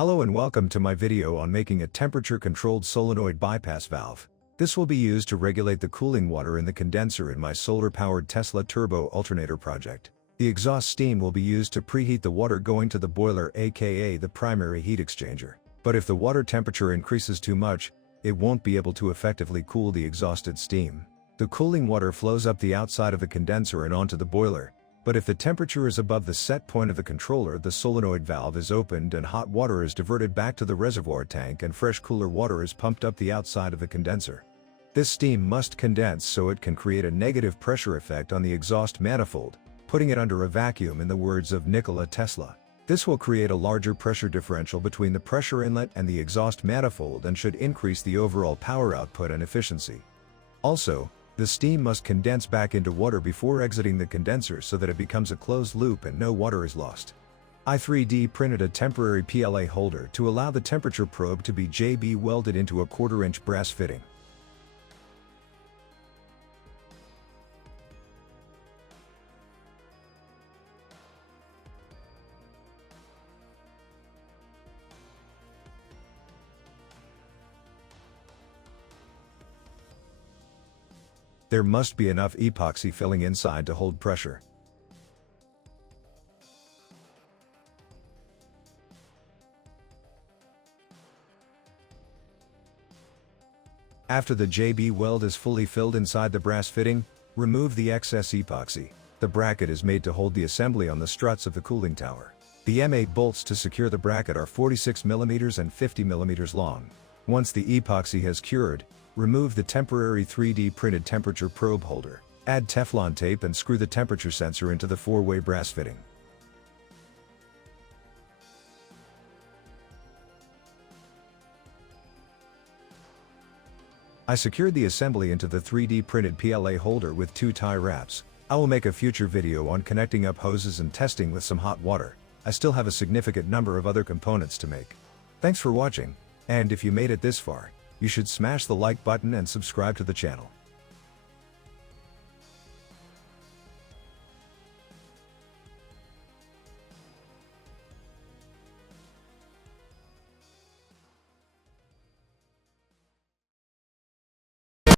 Hello and welcome to my video on making a temperature-controlled solenoid bypass valve. This will be used to regulate the cooling water in the condenser in my solar-powered Tesla Turbo-Alternator project. The exhaust steam will be used to preheat the water going to the boiler, aka the primary heat exchanger. But if the water temperature increases too much, it won't be able to effectively cool the exhausted steam. The cooling water flows up the outside of the condenser and onto the boiler. But if the temperature is above the set point of the controller, the solenoid valve is opened and hot water is diverted back to the reservoir tank and fresh cooler water is pumped up the outside of the condenser. This steam must condense so it can create a negative pressure effect on the exhaust manifold, putting it under a vacuum in the words of Nikola Tesla. This will create a larger pressure differential between the pressure inlet and the exhaust manifold and should increase the overall power output and efficiency. Also, the steam must condense back into water before exiting the condenser so that it becomes a closed loop and no water is lost. I 3D printed a temporary PLA holder to allow the temperature probe to be JB welded into a 1/4-inch brass fitting. There must be enough epoxy filling inside to hold pressure. After the JB weld is fully filled inside the brass fitting, remove the excess epoxy. The bracket is made to hold the assembly on the struts of the cooling tower. The M8 bolts to secure the bracket are 46 mm and 50 mm long. Once the epoxy has cured, remove the temporary 3D printed temperature probe holder. Add Teflon tape and screw the temperature sensor into the 4-way brass fitting. I secured the assembly into the 3D printed PLA holder with 2 tie wraps. I will make a future video on connecting up hoses and testing with some hot water. I still have a significant number of other components to make. Thanks for watching, and if you made it this far, you should smash the like button and subscribe to the channel.